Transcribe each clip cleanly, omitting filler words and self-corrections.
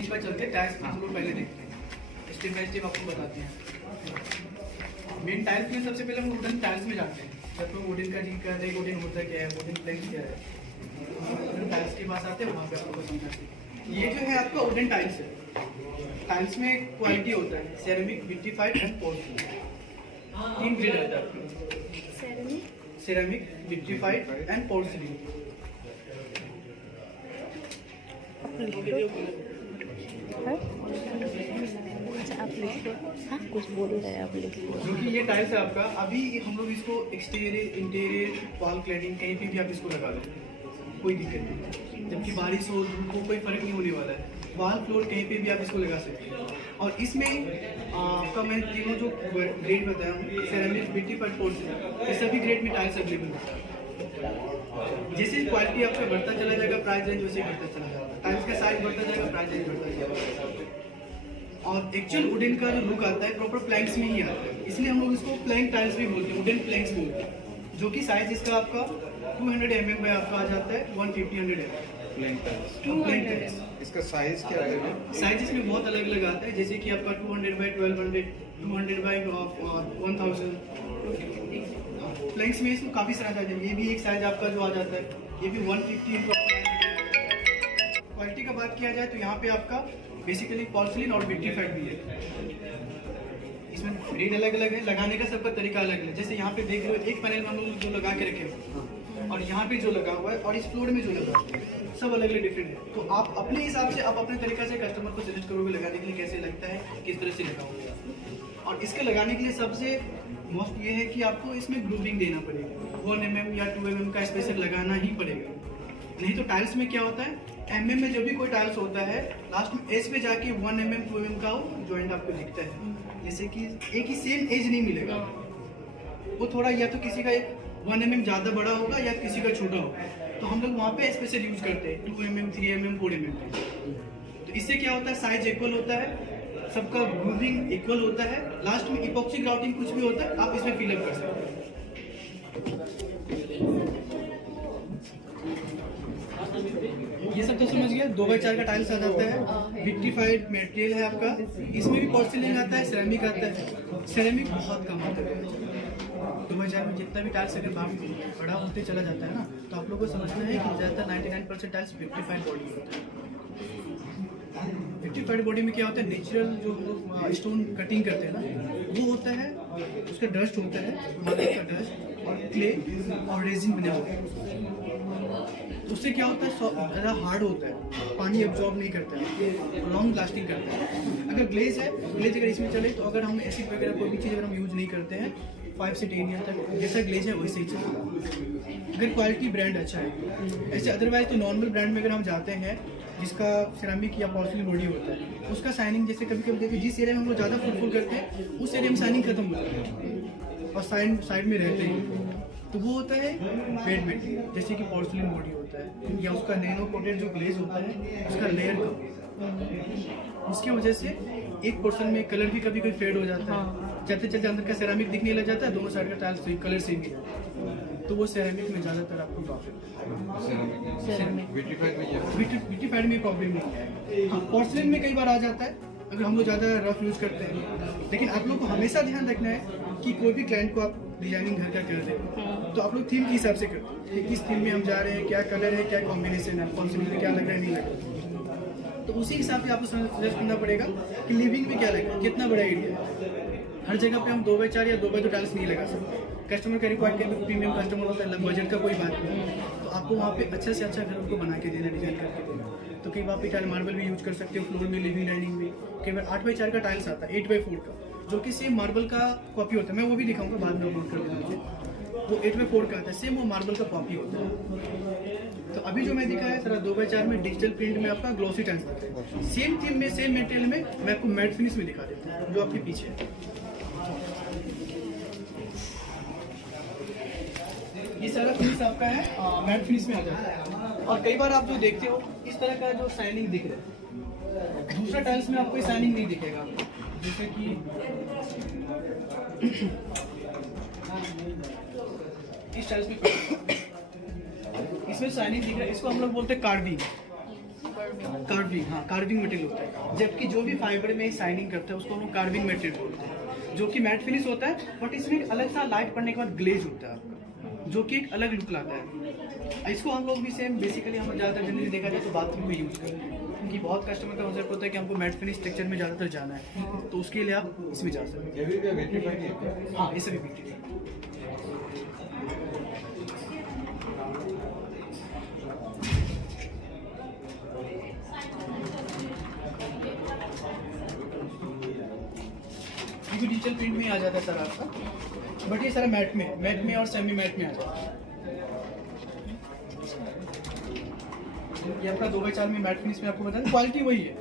इस पर चलते टाइल्स हम लोग पहले देखते हैं, स्टेप बाय स्टेप आपको बताते हैं। मेन टाइल्स में सबसे पहले हम वुडन टाइल्स में जाते हैं। जब तो वुडन का जी कर रहे वुडन होता क्या है, वुडन प्लैंक्स क्या है, टाइल्स के पास आते हैं, वहाँ पे आपको समझाते हैं। ये जो है आपका वुडन टाइल्स है। टाइल्स में क्वालिटी होता है ceramic, vitrified and porcelain. 3 grade आता है, सेरेमिक, विट्रीफाइड एंड पोर्सलिन। अच्छा आप लिख लो। हाँ कुछ बोल रहे हैं आप लिख लो। जो कि ये टाइल्स है आपका, अभी हम लोग इसको एक्सटीरियर, इंटीरियर, वॉल क्लैडिंग कहीं पे भी आप इसको लगा लो, कोई दिक्कत नहीं। जबकि बारिश हो, धूप हो, कोई फर्क नहीं होने वाला है। वॉल फ्लोर कहीं पे भी आप इसको लगा सकते हैं। और इसमें आपका मैं तीनों जो ग्रेड बताया हूँ, सेरेमिक, विट्रीफाइड, पोर्सलिन, ये सभी ग्रेड में टाइल्स अवेलेबल होता है। जैसे क्वालिटी आपका बढ़ता चला जाएगा, प्राइस रेंज वैसे बढ़ता चला जाएगा। टाइल्स का साइज बढ़ता जाएगा, प्राइस रेंज बढ़ता जाएगा। और एक्चुअल वुडन का जो लुक आता है प्रॉपर प्लैंक्स में ही आता है, इसलिए हम लोग इसको प्लैंक टाइल्स भी बोलते हैं, वुडन प्लैंक्स बोलते हैं। जो कि साइज इसका आपका 200 mm में आपका आ जाता है, 150 mm plain tiles. Plank tiles. इसका साइज क्या है? साइज इसमें बहुत अलग अलग आता है, जैसे कि आपका 200 by 1200, 200 by 1000। प्लैंक्स में इसमें काफ़ी सारा साइज है। ये भी एक साइज आपका जो आ जाता है, ये भी 150। क्वालिटी का बात किया जाए तो यहाँ पे आपका बेसिकली पोर्सलिन और विट्रीफाइड भी है। इसमें ग्रेड अलग अलग है, लगाने का सबका तरीका अलग है। जैसे यहाँ पे देख रहे हो, एक पैनल में हम लोग जो लगा के रखे हैं और यहाँ पे जो लगा हुआ है और इस फ्लोर में जो लगा हुआ है, सब अलग अलग डिफरेंट है। तो आप अपने हिसाब से, आप अपने तरीका से कस्टमर को सजेस्ट करोगे लगाने के लिए कैसे लगता है, किस तरह से लगाओगे। और इसके लगाने के लिए सबसे मोस्ट ये है कि आपको इसमें ग्रूविंग देना पड़ेगा। 1 mm या 2 mm का स्पेसर लगाना ही पड़ेगा। नहीं तो टाइल्स में क्या होता है, mm में जब भी कोई टाइल्स होता है, लास्ट में एज पे जाके 1 mm 2 mm का जॉइंट आपको दिखता है। जैसे कि एक ही सेम एज नहीं मिलेगा, वो थोड़ा या तो किसी का 1 mm ज़्यादा बड़ा होगा या किसी का छोटा होगा। तो हम लोग वहाँ पे स्पेसर यूज़ करते हैं 2 mm, 3 mm, 4 mm। तो इससे क्या होता है, साइज इक्वल होता है, सबका ग्रूविंग इक्वल होता है। लास्ट में इपॉक्सी ग्राउटिंग कुछ भी होता है, आप इसमें फिलअप कर सकते हैं। ये सब तो समझ गया। 2x4 का टाइल्स आ जाता है, विट्रीफाइड मटेरियल है आपका। इसमें भी पोर्सलिन आता है, सेरेमिक आता है। सेरेमिक बहुत कम आता है। 2x4 में जितना भी टाइल्स अगर दाम बड़ा होते चला जाता है ना, तो आप लोगों को समझना है कि ज़्यादातर 99% टाइल्स विट्रीफाइड बॉडी होता है। विट्रीफाइड बॉडी में क्या होता है, नेचुरल जो स्टोन कटिंग करते हैं ना, वो होता है, उसका डस्ट होता है, मार्बल का डस्ट और क्ले और रेजिन बना होता है। तो उससे क्या होता है, ज़्यादा हार्ड होता है, पानी एब्जॉर्ब नहीं करता है, लॉन्ग लास्टिंग करता है। अगर ग्लेज है, ग्लेज अगर इसमें चले तो अगर हम एसिड वगैरह कोई भी चीज़ अगर हम यूज़ नहीं करते हैं, 5 से 10 ईयर तक जैसा ग्लेज है वैसे ही चलेगा, अगर क्वालिटी ब्रांड अच्छा है। ऐसे अदरवाइज तो नॉर्मल ब्रांड में अगर हम जाते हैं जिसका सिरामिक या पोर्सलिन बॉडी होता है, उसका साइनिंग जैसे कभी कभी देखिए, जिस एरिया में हम लोग ज़्यादा फुल करते हैं उस एरिया में साइनिंग खत्म हो जाती है और साइड में रहते हैं। तो वो होता है बेड मटेरियल, जैसे कि पोर्सलिन बॉडी होता है या उसका नैनो कोटेड जो ग्लेज होता है, उसका लेयर का, उसकी वजह से एक पोर्शन में कलर भी कभी कभी फेड हो जाता है। चलते चलते अंदर का सेरामिक दिखने लग जाता है, दोनों साइड का टाइल्स कलर सेम ही है। तो वो सेरामिक में ज़्यादातर आपको प्रॉब्लम, विट्रीफाइड में प्रॉब्लम नहीं है। हाँ, पोर्सलिन में कई बार आ जाता है अगर हम लोग ज़्यादा रफ यूज़ करते हैं। लेकिन आप लोग को हमेशा ध्यान रखना है कि कोई भी क्लाइंट को आप डिजाइनिंग घर का कर दें तो आप लोग थीम के हिसाब से करते हैं कि किस थीम में हम जा रहे हैं, क्या कलर है, क्या कॉम्बिनेशन है, कौन से में क्या लग रहा है, नहीं लग रहा। तो उसी हिसाब से आपको सजेस्ट करना पड़ेगा कि लिविंग में क्या लगेगा, कितना बड़ा एरिया है। हर जगह पे हम 2x4 या 2x2 टाइल्स नहीं लगा सकते। कस्टमर का रिक्वायर्ड प्रीमियम कस्टमर होता है, बजट का कोई बात नहीं, तो आपको वहाँ पे अच्छा से अच्छा घर उनको बना के देना, डिजाइन करके देना। तो कई बार पे टाइल मार्बल भी यूज कर सकते हो, फ्लोर में, लिविंग डाइनिंग में। कई बार 8x4 का टाइल्स आता है, 8x4 का, जो कि सेम मार्बल का कॉपी होता है। मैं वो भी दिखाऊंगा बाद में, नोट कर लेना। वो 8x4 का आता है, सेम वो मार्बल का कॉपी होता है। तो अभी जो मैं दिखाया है 2x4 में डिजिटल प्रिंट में आपका ग्लॉसी टाइल्स आता है। सेम थीम में, सेम मटेरियल में मैं आपको मैट फिनिश में दिखा देता हूँ, जो आपके पीछे है। ये सारा फिनिश आपका है, मैट फिनिश में आ जाता है। और कई बार आप जो देखते हो इस तरह का जो शाइनिंग दिख रहा है, दूसरा टाइल्स में आपको शाइनिंग नहीं दिखेगा। जैसे कि इस टाइल्स में इसमें शाइनिंग दिख रहा है, इसको हम लोग बोलते हैं कार्विंग। कार्विंग, हाँ कार्विंग मटेरियल होता है। जबकि जो भी फाइबर में शाइनिंग करता है उसको हम लोग कार्विंग मटेरियल बोलते हैं, जो कि मैट फिनिश होता है, बट इसमें एक अलग सा लाइट पड़ने के बाद ग्लेज होता है आपका, जो कि एक अलग लुक लाता है। इसको हम लोग भी सेम बेसिकली हम ज़्यादातर जनरली देखा जाए तो बाथरूम में यूज़ करते हैं, क्योंकि बहुत कस्टमर का कॉन्सेप्ट होता है कि हमको मैट फिनिश स्ट्रक्चर में ज़्यादातर जाना है, तो उसके लिए आप इसमें जा सकते ये भी विट्रीफाइड है क्या? हैं। हाँ, ये सभी बिकती है। ये भी डिजिटल प्रिंट में आ जाता है सर आपका, बट ये सारा मैट में और सेमी मैट में आ जाता है। ये आपका 2x4 में मैट फिनिश में आपको बता दें, क्वालिटी वही है,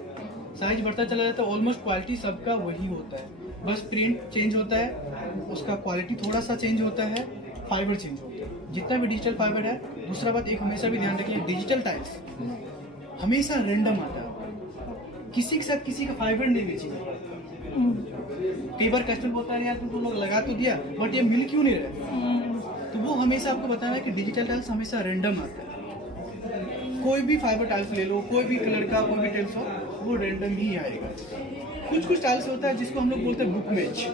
साइज बढ़ता चला जाता है, ऑलमोस्ट क्वालिटी सबका वही होता है, बस प्रिंट चेंज होता है, उसका क्वालिटी थोड़ा सा चेंज होता है, फाइबर चेंज होता है, जितना भी डिजिटल फाइबर है। दूसरा बात एक हमेशा भी ध्यान रखिए, डिजिटल टाइल्स हमेशा रैंडम आता है, किसी के साथ किसी का फाइबर नहीं बेचेगा। कई बार कस्टमर बोलता है यार तुम लोग लगा तो दिया बट ये मिल क्यों नहीं रहा, तो वो हमेशा आपको बताना है कि डिजिटल टाइल्स हमेशा रैंडम आता है। कोई भी फाइबर टाइल्स ले लो, कोई भी कलर का कोई भी टाइल्स हो, वो रैंडम ही आएगा। कुछ टाइल्स होता है जिसको हम लोग बोलते हैं बुक मैच,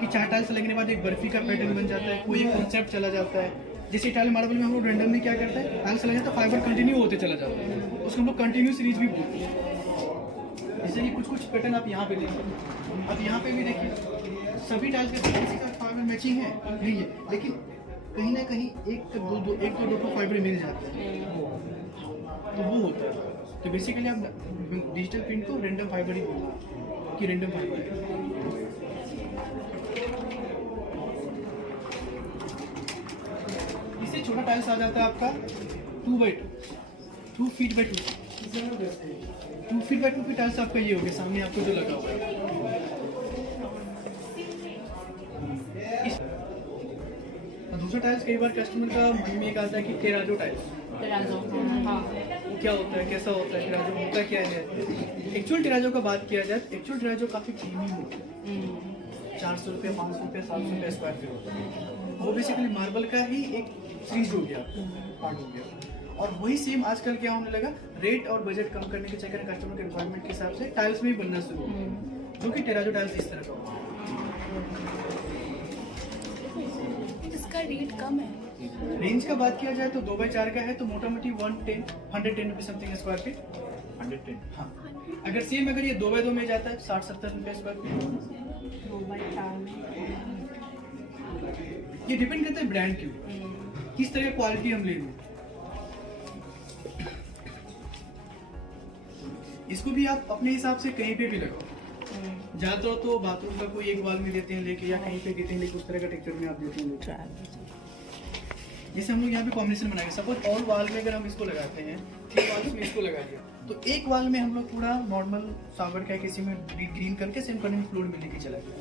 कि 4 टाइल्स लगने के बाद एक बर्फी का पैटर्न बन जाता है, कोई एक कॉन्सेप्ट चला जाता है। जैसे टाइल मार्बल में हम लोग रैंडमली क्या करते हैं, टाइल्स लगा तो फाइबर कंटिन्यू होते चला जाता है, उसको हम लोग कंटिन्यू सीरीज भी बोलते हैं। जैसे कि कुछ पैटर्न आप यहाँ पे देखिए, अब यहाँ पे भी देखिए सभी टाइल्स के किसी का फाइबर मैचिंग है नहीं है, लेकिन कहीं ना कहीं एक तो दो फाइबर मिल जाते हैं, तो वो होता है। तो बेसिकली आप डिजिटल प्रिंट को रैंडम फाइबर ही बोलते हैं कि रैंडम फाइबर है। इससे छोटा टाइल्स आ जाता है आपका 2 फीट बाई 2 फीट टाइल्स आपका ये हो गया, सामने आपको जो लगा हुआ है। दूसरा टाइल्स कई बार कस्टमर का मन में एक आता है कि टेराजो टाइल्स, हाँ वो क्या होता है, कैसा होता है, टेराजो होता क्या है। एक्चुअल टेराजो का बात किया जाए तो एक्चुअल टेराजो काफ़ी प्रीमियम होता है, 400 रुपये, 500 रुपये, 700 रुपये स्क्वायर फीट होता है। वो बेसिकली मार्बल का ही एक सीरीज हो गया, पार्ट हो गया। और वही सेम आजकल क्या होने लगा, रेट और बजट कम करने के चक्कर में कस्टमर के रिक्वायरमेंट के हिसाब से टाइल्स में ही बनना शुरू हो गया, जो कि टेराजो टाइल्स इस तरह का होता है। इसका रेट कम है। रेंज का बात किया जाए तो 2x4 का है तो मोटा मोटी 110 रुपये समथिंग स्क्वायर फीट, 110। हाँ, अगर सेम अगर ये 2x2 में जाता है 60-70 रुपये स्क्वायर फीट। 2x4 में ये डिपेंड करता है ब्रांड के ऊपर, किस तरह की क्वालिटी हम ले रहे हैं। इसको भी आप अपने हिसाब से कहीं पे भी लगाओ, ज्यादातर तो बाथरूम का कोई एक वॉल में देते हैं लेके, या कहीं पे देते हैं लेके, उस तरह का टेक्सचर में आप देते हैं। जैसे हम लोग यहाँ पे कॉम्बिनेशन बनाएंगे, सपोज ऑल वॉल में अगर हम इसको लगाते हैं, 3 वॉल्स में इसको लगा दिया, तो एक वॉल में हम लोग पूरा नॉर्मल सावर का किसी में ग्रीन करके सेम कलर में फ्लोर में लेके चला गया।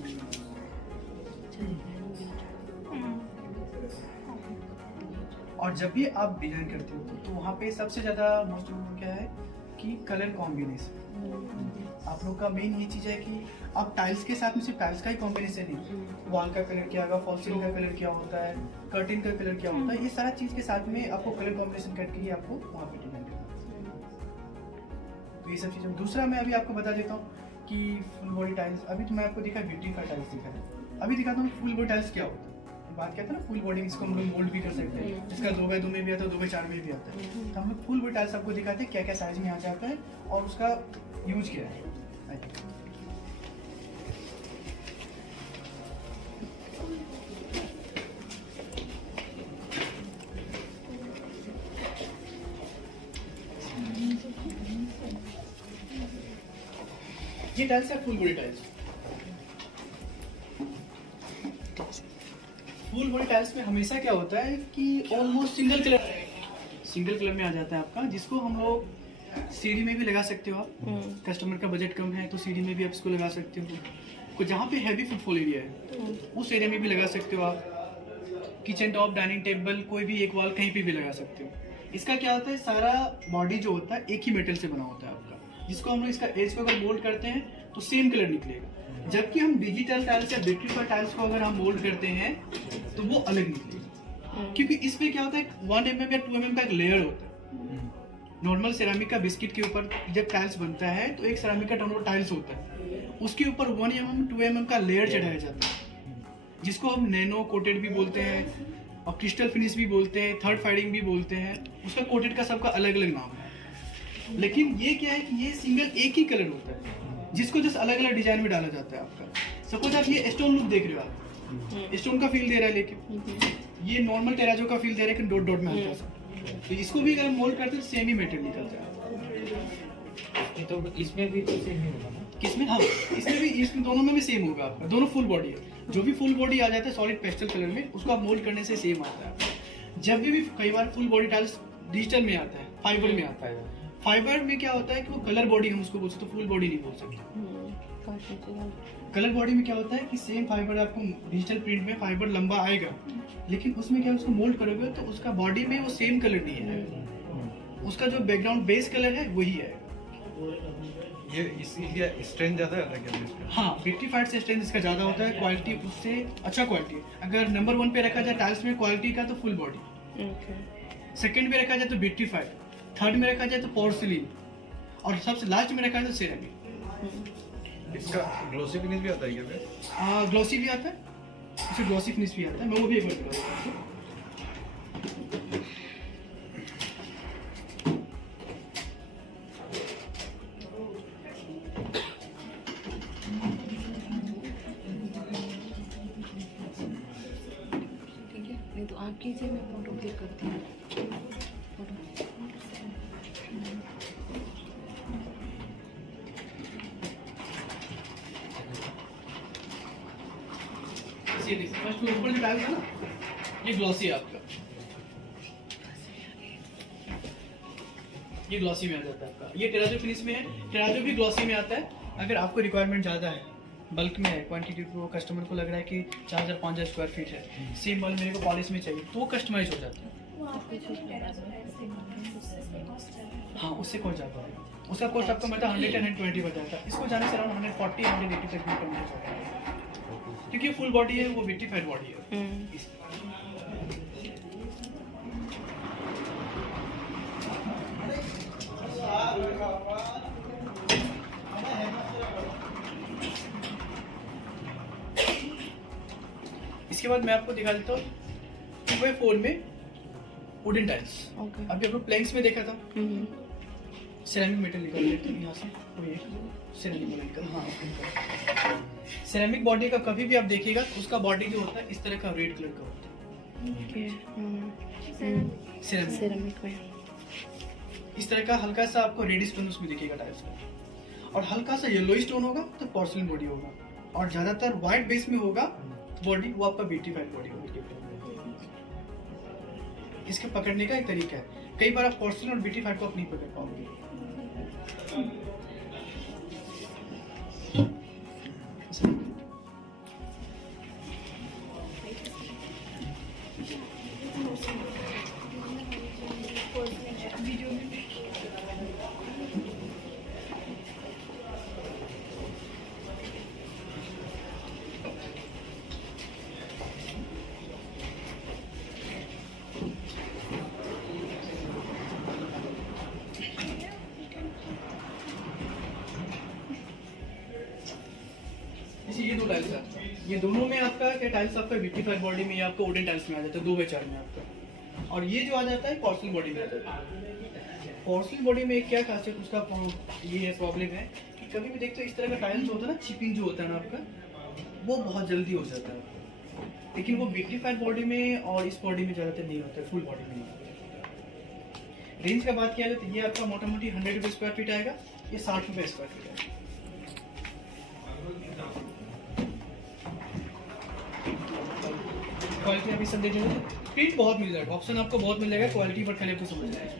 और जब भी आप डिजाइन करते हो तो वहाँ पे सबसे ज्यादा मोस्ट क्या है कि कलर कॉम्बिनेशन। आप लोग का मेन ये चीज है कि आप टाइल्स के साथ में सिर्फ टाइल्स का ही कॉम्बिनेशन नहीं, वॉल का कलर क्या होगा, फॉल सीलिंग का कलर क्या होता है, कर्टेन का कलर क्या होता है, ये सारा चीज के साथ में आपको कलर कॉम्बिनेशन करके ही आपको वहाँ पे डिजाइन करना है। तो ये सब चीजें। दूसरा मैं अभी आपको बता देता हूँ कि फुल बॉडी टाइल्स, अभी तो मैं आपको दिखा ब्यूटीफाई टाइल्स दिखा है, अभी दिखाता हूँ फुल बॉडी टाइल्स क्या होता है। बात क्या था ना फुल बॉडी, इसको हम लोग मोल्ड भी कर सकते हैं, इसका 2x2 में भी आता है, 2x4 में भी आता है। तो हम लोग फुल बॉडी टाइल्स आपको दिखाते हैं क्या क्या साइज में आ जाता है और उसका यूज क्या है। ये टाइल्स है full body tiles. Full body tiles में हमेशा क्या होता है कि ऑलमोस्ट सिंगल कलर में आ जाता है आपका, जिसको हम लोग सीढ़ी में भी लगा सकते हो आप। कस्टमर का बजट कम है तो सीढ़ी में भी आप इसको लगा सकते हो, तो जहाँ पे हैवी फुटफॉल एरिया है उस एरिया में भी लगा सकते हो आप। किचन टॉप, डाइनिंग टेबल, कोई भी एक वॉल कहीं पे भी लगा सकते हो। इसका क्या होता है, सारा बॉडी जो होता है एक ही मेटल से बना होता है आपका, जिसको हम लोग इसका एज को अगर मोल्ड करते हैं तो सेम कलर निकलेगा। जबकि हम डिजिटल टाइल्स या विट्रीफाइड टाइल्स को अगर हम मोल्ड करते हैं तो वो अलग निकलेगा, क्योंकि इस पे क्या होता है 1 mm या 2 mm का एक लेयर होता है, नॉर्मल सेरामिक का बिस्किट के ऊपर जब टाइल्स बनता है तो एक सेरामिक का टर्नओवर टाइल्स होता है, उसके ऊपर 1 mm 2 mm का लेयर चढ़ाया जाता है, जिसको हम नैनो कोटेड भी बोलते हैं और क्रिस्टल फिनिश भी बोलते हैं, थर्ड फाइडिंग भी बोलते हैं। उसका कोटेड का सबका अलग अलग नाम है। लेकिन ये क्या है कि ये सिंगल एक ही कलर होता है, जिसको जस्ट अलग अलग डिजाइन में डाला जाता है। आपका सपोज आप ये स्टोन लुक देख रहे हो, आप स्टोन का फील दे रहा है, लेकिन ये नॉर्मल टेराजो का फील दे रहा है, लेकिन डॉट डॉट में हल्का सा। तो इसको भी अगर मोल्ड करते हैं तो सेम ही मेटेरियल निकलता है। तो इसमें भी तो सेम ही होगा ना? किसमें? हाँ, इसमें भी, इसमें दोनों में भी सेम होगा आपका। दोनों फुल बॉडी है। जो भी फुल बॉडी आ जाता है सॉलिड पेस्टल कलर में, उसको आप मोल्ड करने से सेम आता है। जब भी कई बार फुल बॉडी टाइल्स डिजिटल में आता है, फाइबर में आता है। फाइबर में क्या होता है कि वो कलर बॉडी हम उसको बोल सकते, तो फुल बॉडी नहीं बोल सकते। कलर बॉडी में क्या होता है कि सेम फाइबर आपको डिजिटल प्रिंट में फाइबर लंबा आएगा, लेकिन उसमें क्या उसको मोल्ड करोगे तो उसका बॉडी में वो सेम कलर नहीं है, उसका जो बैकग्राउंड बेस कलर है वही है। ये इसकी स्ट्रेंथ ज़्यादा है क्या इसका? हाँ, विट्रीफाइड से स्ट्रेंथ इसका ज़्यादा होता है, क्वालिटी उससे अच्छा क्वालिटी है। अगर नंबर 1 पे रखा जाए टाइल्स में क्वालिटी का तो फुल बॉडी, सेकंड पे रखा जाए तो विट्रीफाइड, थर्ड में रखा जाए तो पोर्सिलिन, और सबसे लास्ट में रखा जाए तो सेरेमिक। इसका ग्लोसी फिनिश भी आता है क्या? ग्लॉसी भी आता है, इसमें ग्लॉसी फिनिश भी आता है। मैं वो भी एक बार बताता हूँ। ठीक है, नहीं तो आप कीजिए, मैं फोटो क्लिक करती हूँ। ये देखिए, फर्स्ट ऊपर जो टाइल्स है ना, ये ग्लॉसी है आपका, ये ग्लॉसी में आ जाता है आपका। ये टेराजो फिनिश में है, टेराजो भी ग्लॉसी में आता है। अगर आपको रिक्वायरमेंट ज़्यादा है, बल्क में है, क्वांटिटी को कस्टमर को लग रहा है कि 4000-5000 स्क्वायर फीट है, सेम बल्क मेरे को पॉलिश में चाहिए, तो वो कस्टमाइज हो जाता है। हाँ, उससे कौन जाता है, उसका कॉस्ट आपको मतलब 100-120 बच जाता है। इसको जाने से अराउंड 140-180 तक भी करना चाहता है, क्योंकि फुल बॉडी है, वो विट्रीफाइड बॉडी है। इसके बाद मैं आपको दिखा देता हूँ 2x4 में वुडन टाइल्स। ओके। अभी आपको प्लैंक्स में देखा था, सेरामिक मेटल निकल लेते हैं यहाँ से, कोई सेरामिक निकल। हाँ, सेरामिक बॉडी का कभी भी आप देखिएगा तो उसका बॉडी जो होता है इस तरह का रेड कलर का होता है। सेरामिक में इस तरह का हल्का सा आपको रेड स्टोन उसमें दिखेगा टाइल्स का, और हल्का सा येलो स्टोन होगा तो पोर्सिलिन बॉडी होगा, और ज्यादातर व्हाइट बेस में होगा बॉडी, वो आपका विट्रीफाइड बॉडी होगी। इसके पकड़ने का एक तरीका है, कई बार आप पोर्सिलिन और विट्रीफाइड को आप नहीं पकड़ पाओगे। ये दो टाइल्स है, ये दोनों में आपका क्या टाइल्स आपका विट्रीफाइड बॉडी में या आपका वुडन टाइल्स में आ जाता है 2x4 में आपका, और ये जो आ जाता है पोर्सिलिन बॉडी में आ जाता है। पोर्सिलिन बॉडी में एक क्या खासियत उसका ये है, प्रॉब्लम है कि कभी भी देखते हो इस तरह का टाइल्स होता है ना, चिपिंग जो होता है ना आपका, वो बहुत जल्दी हो जाता है, लेकिन वो विट्रीफाइड बॉडी में और इस बॉडी में ज़्यादातर नहीं होता है, फुल बॉडी में नहीं होता है। रेंज का बात किया जाए तो ये आपका मोटा मोटी 100 रुपये स्क्वायर फीट आएगा, ये 60 रुपये स्क्वायर फीट आएगा। क्वालिटी अभी सब देख लीजिए, प्रिंट बहुत मिल जाएगा, ऑप्शन आपको बहुत मिल जाएगा, क्वालिटी पर खाली आपको समझ जाएगा।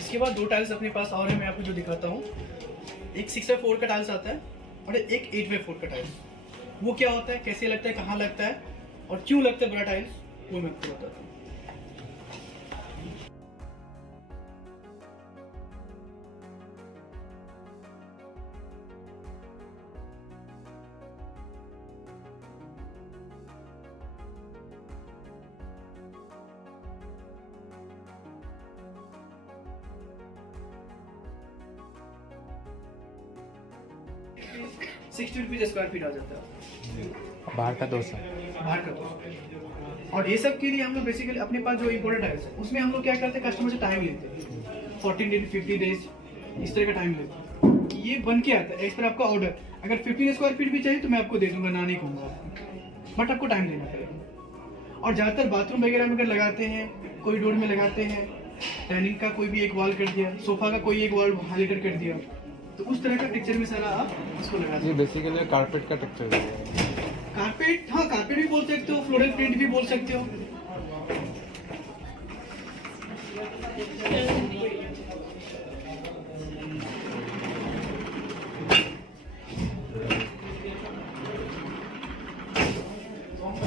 इसके बाद दो टाइल्स अपने पास और है, मैं आपको जो दिखाता हूँ। एक 6x4 का टाइल्स आता है और एक 8x4 का टाइल्स। वो क्या होता है, कैसे लगता है, कहाँ लगता है और क्यों लगता है बड़ा टाइल्स, वो मैं आपको बताता हूँ। 60 रुपीज़ स्क्वायर फीट आ जाता है बाहर का 200। बाहर का तो। और ये सब के लिए हम लोग बेसिकली अपने पास जो इम्पोर्टेड टाइल्स है उसमें हम लोग क्या करते हैं, कस्टमर से टाइम लेते हैं 14 डेज 50 डेज इस तरह का टाइम लेते हैं। ये बन के आता है इस पर आपका ऑर्डर, अगर 15 स्क्वायर फीट भी चाहिए तो मैं आपको दे दूंगा, ना नहीं कहूँगा आपको, बट आपको टाइम देना पड़ेगा। और ज़्यादातर बाथरूम वगैरह में अगर लगाते हैं, कॉरिडोर में लगाते हैं, डाइनिंग का कोई भी एक वॉल कर दिया, सोफा का कोई एक वॉल हाईलाइटर कर दिया, तो उस तरह का टेक्सचर में सारा आप इसको लगा सकते ये हो। बेसिकली कारपेट का टेक्सचर है। कारपेट, हाँ कारपेट भी बोल सकते हो, फ्लोरल प्रिंट भी बोल सकते हो।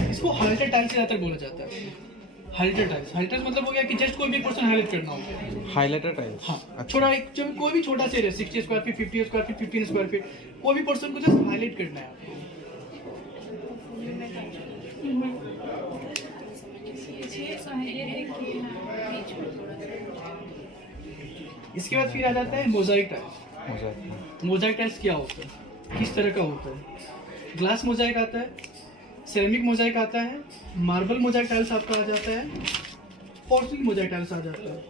इसको हाइलाइटर टाइल्स से ज़्यादातर बोला जाता है। हाइलाइटर टाइल्स, हाइलाइटर मतलब हो गया कि जस्ट कोई भी पर्सन हाईलाइट करना हो। Highlighter tiles. हाँ, छोटा एक जो कोई भी छोटा सा 60 square feet, 50 square feet, 15 square feet, कोई भी पर्सन को जस्ट हाईलाइट करना है आपको। इसके बाद फिर आ जाता है मोजाइक टाइल्स। मोजाइक टाइल्स क्या होता है, किस तरह का होता है? ग्लास मोजाइक आता है, सेरेमिक मोजाइक आता है, मार्बल मोजाइक टाइल्स आपका आ जाता है, पोर्सलिन मोजाइक टाइल्स आ जाता है,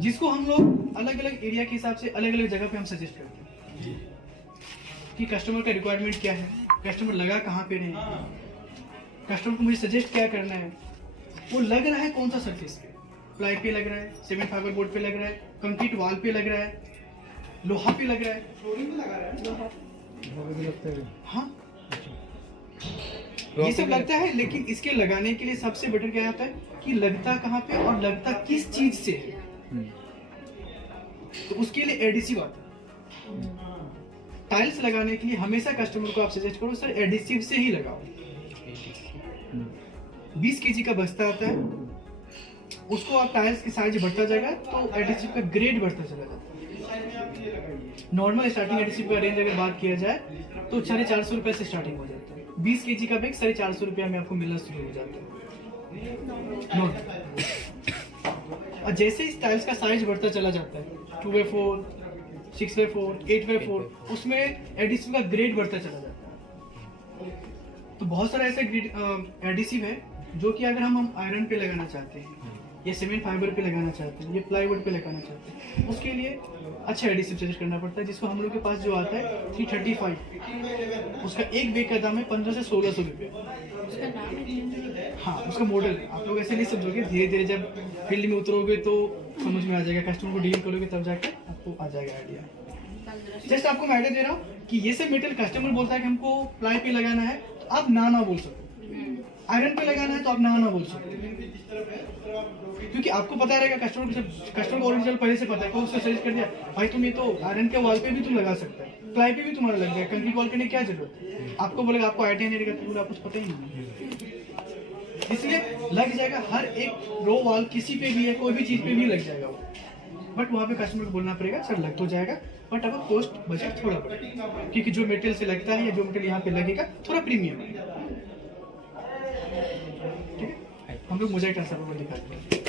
जिसको हम लोग अलग अलग एरिया के हिसाब से अलग अलग जगह पे हम सजेस्ट करते हैं कि कस्टमर का रिक्वायरमेंट क्या है, कस्टमर लगा कहाँ पे रहे, कस्टमर को मुझे सजेस्ट क्या करना है, वो लग रहा है कौन सा सरफेस पे, प्लाई पे लग रहा है, सीमेंट फाइबर बोर्ड पे लग रहा है, कंक्रीट वॉल पे लग रहा है, लोहा पे लग रहा है, फ्लोरिंग पे लगा रहा है लोहा। हाँ, ये सब लगता है, लेकिन इसके लगाने के लिए सबसे बेटर क्या होता है कि लगता कहाँ पे और लगता किस चीज से है। तो उसके लिए एडिसिव आता है। टाइल्स लगाने के लिए हमेशा कस्टमर को आप सजेस्ट करो सर एडिसिव से ही लगाओ। 20 केजी का बस्ता आता है, उसको आप टाइल्स की साइज बढ़ता जाएगा तो एडिसिव का ग्रेड बढ़ता चला जाता है। नॉर्मल स्टार्टिंग एडिसिव का रेंज अगर बात किया जाए तो 450 रुपए से स्टार्टिंग हो जाता है। 20 केजी का बैग 450 रुपया में आपको मिलना शुरू हो जाता है। और जैसे इस टाइल्स का साइज बढ़ता चला जाता है 2x4, 6x4, 8x4, उसमें एडिसिव का ग्रेड बढ़ता चला जाता है। तो बहुत सारा ऐसा एडिसिव है जो कि अगर हम आयरन पे लगाना चाहते हैं या सीमेंट फाइबर पे लगाना चाहते हैं या प्लाईवुड पे लगाना चाहते हैं, उसके लिए अच्छा एडिसिव सजेस्ट करना पड़ता है, जिसको हम लोग के पास जो आता है 335, उसका एक बैग का दाम है 1500 से 1600 रुपये। हाँ, उसका मॉडल आप लोग ऐसे नहीं समझोगे, धीरे धीरे जब फील्ड में उतरोगे तो समझ में आ जाएगा, कस्टमर को डील करोगे तब जाके आपको आ जाएगा आइडिया। जस्ट आपको मैं आइडिया दे रहा हूँ कि ये सब मेटल कस्टमर बोलता है कि हमको प्लाई पे लगाना है तो आप ना बोल सकते, आयरन पे लगाना है तो आप ना बोल सकते, क्योंकि आपको पता रहेगा कस्टमर को ओरिजिनल पहले से पता है, उससे सजेस्ट कर दिया भाई तुम ये तो आयरन के वॉल पे भी तुम लगा सकते हैं, प्लाई पे भी तुम्हारा लग जाएगा, कंक्रीट वॉल करने की क्या जरूरत है, आपको बोलेगा आपको आइडिया नहीं रहेगा तो आपको पता ही नहीं, इसलिए लग जाएगा हर एक रो वॉल किसी पे भी है, कोई भी चीज पे भी लग जाएगा वो, बट वहाँ पे कस्टमर को बोलना पड़ेगा सर लग तो जाएगा बट अब कॉस्ट बजट थोड़ा बढ़ेगा, क्योंकि जो मटेरियल से लगता है या जो मटेरियल यहाँ पे लगेगा थोड़ा प्रीमियम है। ठीक है, हम लोग मोजाइक टाइल्स आपको दिखाते हैं।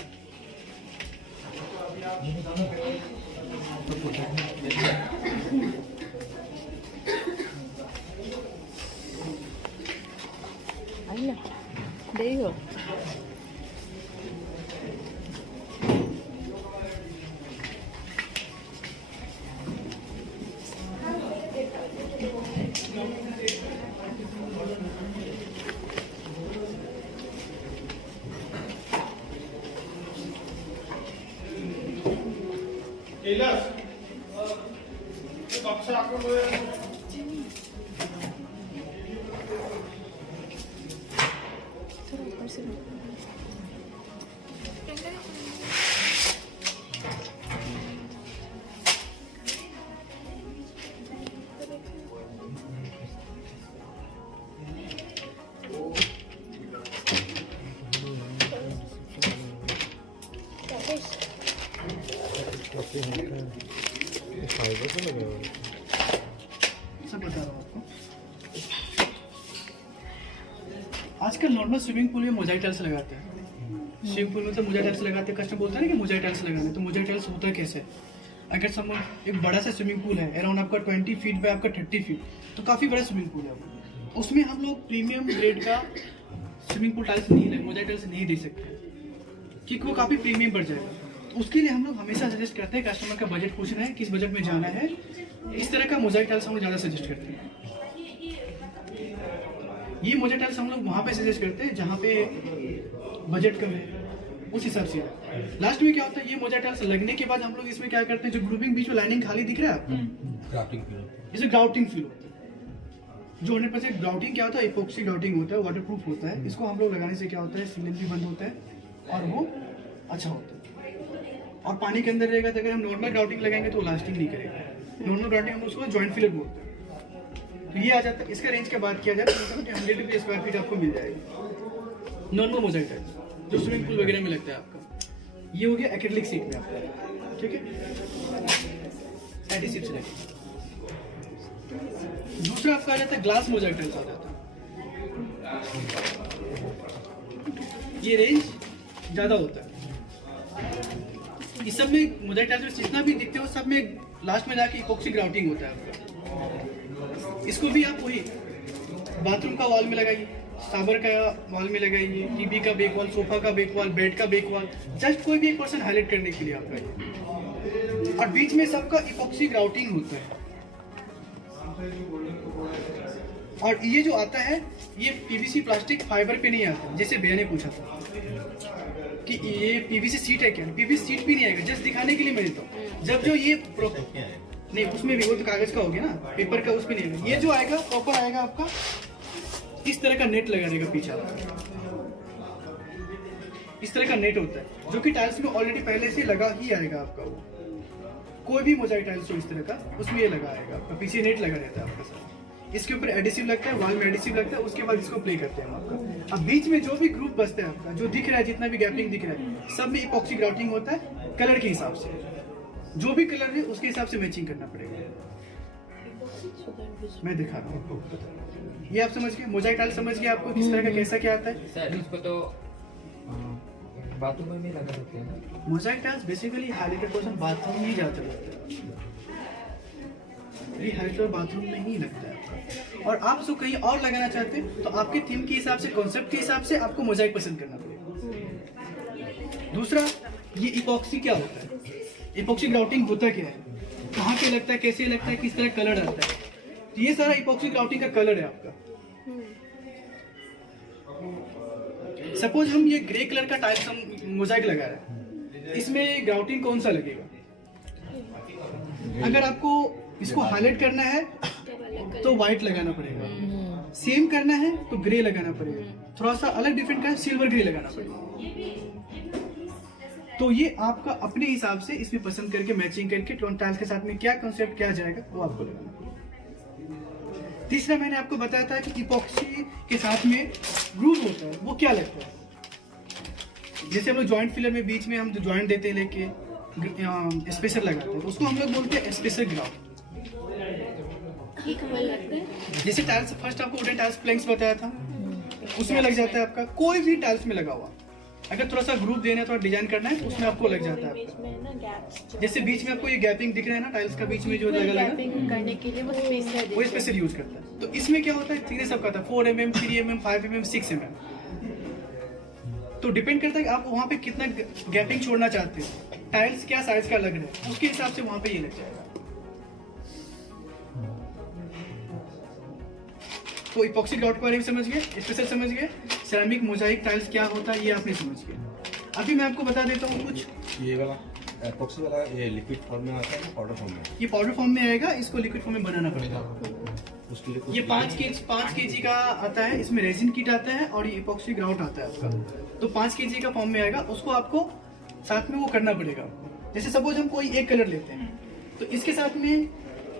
आई ना देखो फाइबर तो लग रहा है, सब बता रहा हूँ आपको। आजकल नॉर्मल स्विमिंग पूल में मोजाइक टाइल्स लगाते हैं, स्विमिंग पूल में तो मोजाइक टाइल्स लगाते हैं, कस्टमर बोलता है ना कि मोजाइक टाइल्स लगाना है, तो मोजाइक टाइल्स होता कैसे? अगर समझ एक बड़ा सा स्विमिंग पूल है अराउंड आपका 20 फीट बाय आपका 30 फीट, तो काफ़ी बड़ा स्विमिंग पूल है वो, उसमें हम लोग प्रीमियम ग्रेड का स्विमिंग पूल टाइल्स नहीं, मोजाइक टाइल्स नहीं दे सकते क्योंकि वो काफ़ी प्रीमियम पड़ जाएगा। तो उसके लिए हम लोग हमेशा सजेस्ट करते हैं, कस्टमर का बजट पूछना है किस बजट में जाना है, इस तरह का मोजाइक टाइल्स हम लोग ज़्यादा सजेस्ट करते हैं। ये मोजाइक टाइल्स हम लोग वहाँ पे सजेस्ट करते हैं जहाँ पे बजट कम है, उस हिसाब से। लास्ट में क्या होता है, ये मोजाइक टाइल्स लगने के बाद हम लोग इसमें क्या करते हैं, जो ग्रुपिंग बीच में लाइनिंग खाली दिख रहा है आपको, इसे ग्राउटिंग फील होता है। जो 100% ग्राउटिंग क्या होता है, इपोक्सी ग्राउटिंग होता है, वाटरप्रूफ होता है। इसको हम लोग लगाने से क्या होता है, सीलन भी बंद होता है और वो अच्छा होता है। और पानी के अंदर रहेगा तो अगर हम नॉर्मल ग्राउटिंग लगाएंगे तो लास्टिंग नहीं करेगा। नॉर्मल ग्राउटिंग हम उसको जॉइंट फिलर बोलते हैं। तो ये आ जाता है। इसका रेंज की बात किया जाए तो 100 रुपये स्क्वायर फीट आपको मिल जाएगा नॉर्मल मोजाइक टाइल्स जो स्विमिंग पूल वगैरह में लगता है आपका। ये हो गया एक्रेलिक सीट में आपका, ठीक है, एडिसिव से लगेगा। दूसरा आपका आ जाता है ग्लास मोजाइक टाइल्स आ जाता है। ये रेंज ज़्यादा होता है। इस सब में मोजाइक टाइल्स में जितना भी दिखते हो सब में लास्ट में जाके इपोक्सी ग्राउटिंग होता है आपका। इसको भी आप वही बाथरूम का वॉल में लगाइए, साबर का वॉल में लगाइए, टीवी का बेक वॉल, सोफा का बेक वॉल, बेड का बेक वॉल, जस्ट कोई भी एक पर्सन हाईलाइट करने के लिए आपका ये। और बीच में सबका इपोक्सी ग्राउटिंग होता है। और ये जो आता है ये पीवीसी प्लास्टिक फाइबर पे नहीं आता, जैसे भैया ने पूछा था कि ये पीवीसी सीट है क्या, पीवीसी सीट भी नहीं आएगा, जस्ट दिखाने के लिए मैं देता हूँ। जब जो ये नहीं उसमें भी वो तो कागज का हो गया ना, पेपर का उस पे नहीं आएगा। ये जो आएगा प्रॉपर आएगा आपका इस तरह का नेट लगा देगा पीछे, इस तरह का नेट होता है जो कि टाइल्स में ऑलरेडी पहले से लगा ही आएगा आपका। वो कोई भी मोजाइक टाइल्स हो इस तरह का उसमें ये लगा आएगा आपका, पीछे नेट लगा रहता है आपका साथ। इसके ऊपर एडिसिव लगता है, वॉल में एडिसिव लगता है, उसके बाद इसको प्ले करते हैं हम आपका। अब बीच में जो भी ग्रुप बचता है आपका, जो दिख रहा है, जितना भी गैपिंग दिख रहा है, सब में इपॉक्सी ग्राउटिंग होता है कलर के हिसाब से। जो भी कलर है उसके हिसाब से मैचिंग करना पड़ेगा। मैं दिखा रहा हूँ, ये आप समझ गए मोजाइक टाइल्स, समझ गए आपको किस तरह का कैसा क्या आता है। सर उसको तो बाथरूम में भी लगा सकते हैं ना। Mosaic tiles basically highlighted portion bathroom में ही जाता है, ये हाईलाइटर बाथरूम में ही लगता है। और आप उसको कहीं और लगाना चाहते हैं तो आपके थीम के हिसाब से, कॉन्सेप्ट के हिसाब से आपको मोजाइक पसंद करना पड़ेगा। दूसरा, ये इपॉक्सी क्या होता है, इपॉक्सी ग्राउटिंग होता क्या है, कहाँ पे लगता है, कैसे लगता है, किस तरह कलर आता है, तो ये सारा इपॉक्सी ग्राउटिंग का कलर है आपका। सपोज हम ये ग्रे कलर का टाइल्स हम मोजाइक लगा रहे हैं, इसमें ग्राउटिंग कौन सा लगेगा। अगर आपको इसको हाईलाइट करना है तो व्हाइट लगाना पड़ेगा, सेम करना है तो ग्रे लगाना पड़ेगा, थोड़ा सा अलग डिफरेंट का सिल्वर ग्रे लगाना पड़ेगा। तो ये आपका अपने हिसाब से इसमें पसंद करके मैचिंग करके टोन टाइल्स के साथ में क्या कॉन्सेप्ट क्या जाएगा वो आपको लगाना पड़ेगा। तीसरा मैंने आपको बताया था कि इपॉक्सी के साथ में ग्रूव होता है, वो क्या लगता है। जैसे हम लोग जॉइंट फिलर में बीच में हम जो जॉइंट देते हैं लेके स्पेसर लगाते हैं, उसको हम लोग बोलते हैं स्पेसर ग्राउंड। जैसे टाइल्स फर्स्ट आपको वुडन टाइल्स प्लैंक्स बताया था, उसमें लग जाता है आपका, कोई भी टाइल्स में लगा हुआ। अगर थोड़ा सा ग्रुप देना है, थोड़ा डिजाइन करना है, तो उसमें आपको लग जाता है आपका। जैसे बीच में आपको ये गैपिंग दिख रहा है ना टाइल्स का, बीच में जो लगा करने के लिए वो स्पेस है, वो स्पेशल यूज करता है। तो इसमें क्या होता है, थिकनेस सबका था 4 mm, 3 mm, 5 mm, 6 mm। तो डिपेंड करता है कि आप वहाँ पे कितना गैपिंग छोड़ना चाहते हो, टाइल्स क्या साइज का लग रहा है, उसके हिसाब से वहाँ पे ये लग जाएगा। तो इपॉक्सी ग्राउट के बारे में समझ गए, स्पेशल समझ गए, सेरामिक मोजाइक टाइल्स क्या होता है ये आपने समझ गए। अभी मैं आपको बता देता हूँ कुछ। ये वाला एपॉक्सी वाला ये लिक्विड फॉर्म में आता है, पाउडर फॉर्म में? ये पाउडर फॉर्म में आएगा, इसको लिक्विड फॉर्म में बनाना पड़ेगा। उसके लिए कुछ ये 5 kg का आता है, इसमें रेजिन किट आता है और ये इपॉक्सी ग्राउट आता है आपका। तो 5 kg का फॉर्म में आएगा, उसको आपको साथ में वो करना पड़ेगा। जैसे सपोज हम कोई एक कलर लेते हैं तो इसके साथ में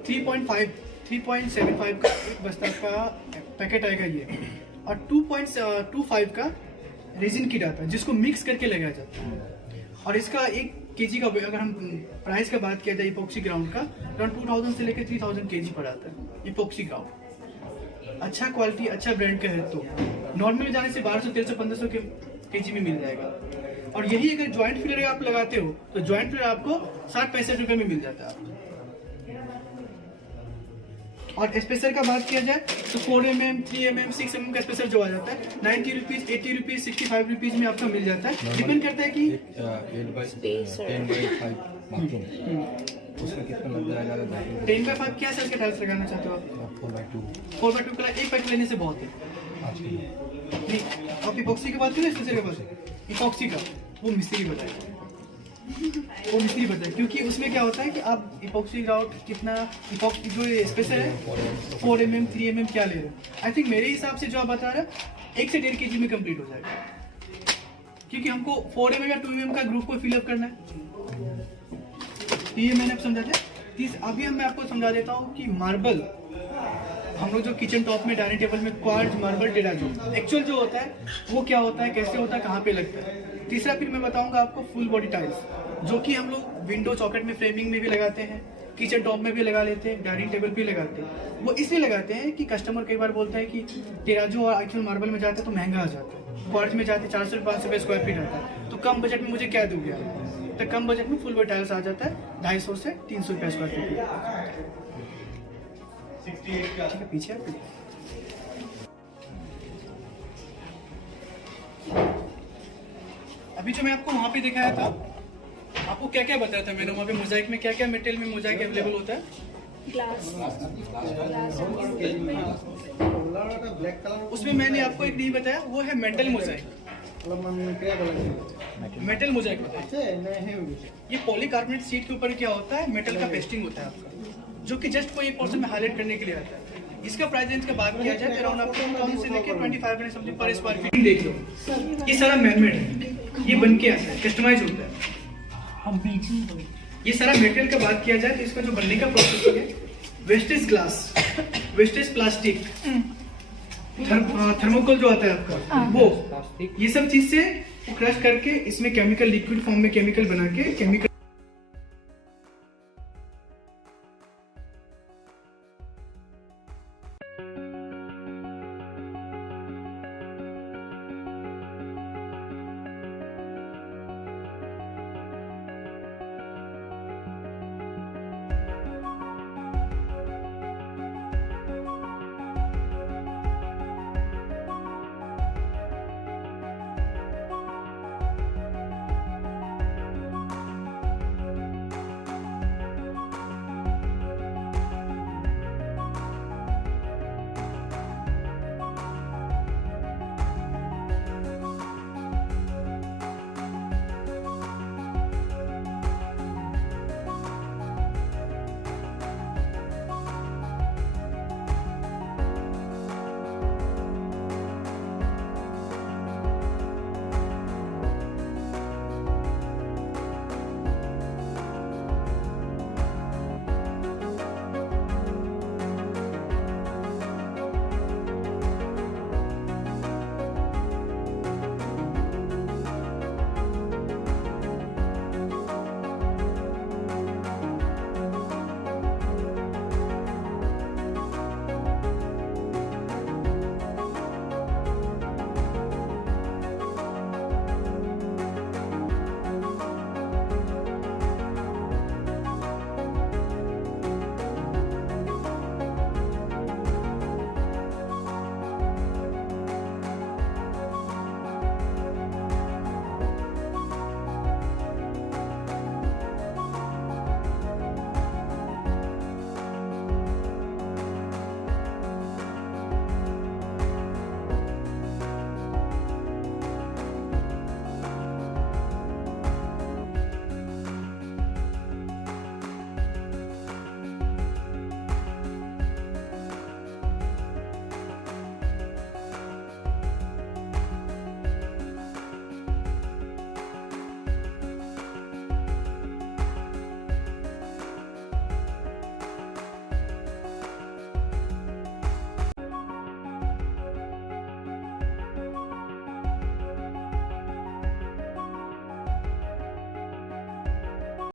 3.75 का एक बस्ता का पैकेट आएगा ये, और 2.25 का रेजिन किट आता है जिसको मिक्स करके लगाया जाता है। और इसका 1 kg का, अगर हम प्राइस का बात किया जाए इपॉक्सी ग्राउंड का, अराउंड 2000 से लेकर 3000 kg पड़ आता है इपॉक्सी ग्राउंड। अच्छा क्वालिटी, अच्छा ब्रांड का है तो नॉर्मल में जाने से 1200, 1300, 1500 kg में मिल जाएगा। और यही अगर ज्वाइंट फिलर आप लगाते हो तो ज्वाइंट फिलर आपको 60-65 रुपए में मिल जाता है। और स्पेसर का बात किया जाए तो 4mm, 3mm, 6mm का स्पेसर जो आ जाता है 90 रुपीज, 80 रुपीज, 65 रुपीज में आपका मिल जाता है। डिपेंड करता है कि 10x5 बाथरूम उसमें कितना लग जाएगा? 10x5 क्या साइज के टाइल्स लगाना चाहते हो आप? 4x2 का एक पैक लेने से बहुत है। आज के लिए नहीं, आप इपॉक्सी की बात करें स्पेसर के पास इपॉक्सी का वो मिस्त्री बताएगा, वो मिस्त्री बताए, क्योंकि उसमें क्या होता है कि आप इपॉक्सी ग्राउट कितना इपॉक्सी जो स्पेसर है 4mm, 3mm क्या ले रहे हो। आई थिंक मेरे हिसाब से जो आप बता रहे हैं 1 से 1.5 kg में कंप्लीट हो जाएगा, क्योंकि हमको 4mm या 2mm का ग्रुप को फिलअप करना है। ये मैंने आप समझा दिया। अभी मैं आपको समझा देता हूँ कि मार्बल हम लोग जो किचन टॉप में डाइनिंग टेबल में क्वार्ट्ज, मार्बल, टेराजो एक्चुअल जो होता है वो क्या होता है, कैसे होता है, कहाँ पे लगता है। तीसरा फिर मैं बताऊंगा आपको फुल बॉडी टाइल्स, जो कि हम लोग विंडो चॉकेट में फ्रेमिंग में भी लगाते हैं, किचन टॉप में भी लगा लेते हैं, डाइनिंग टेबल पे लगाते हैं। वो इसलिए लगाते हैं कि कस्टमर कई बार बोलता है कि टेराजो और एक्चुअल मार्बल में जाते हैं तो महंगा आ जाता है, क्वार्ट्ज में जाते 400-500 रुपये स्क्वायर फीट आता है, तो कम बजट में मुझे क्या दोगे आप? तो कम बजट में फुल बॉडी टाइल्स आ जाता है 250 से 300 रुपये स्क्वायर फीट। पीछे अभी जो मैं आपको वहाँ पे दिखाया था, आपको क्या क्या बताया था मैंने वहाँ पे मोजाइक में क्या क्या मटेरियल में मोजाइक अवेलेबल होता है? ग्लास उसमें मैंने आपको एक नहीं बताया, वो है मेटल मोजाइक। मेटल मोजाइक बताया। ये पॉलीकार्बोनेट शीट के ऊपर क्या होता है, मेटल का पेस्टिंग होता है आपका, जो कि जस्ट कोई पोर्शन में हाईलाइट करने के लिए आता है। इसका प्राइस रेंज का बात किया जाए अराउंड आपको 1000 से लेकर 2500 समथिंग पर स्क्वायर फीट। देख लो ये सारा मैनमेड है, ये बन के आता है, कस्टमाइज होता है। ये सारा मटेरियल का बात किया जाए तो इसका जो बनने का प्रोसेस है, wastage glass, wastage plastic, thermocol जो आता है आपका वो, ये सब चीज से क्रश करके इसमें केमिकल लिक्विड फॉर्म में केमिकल बना के केमिकल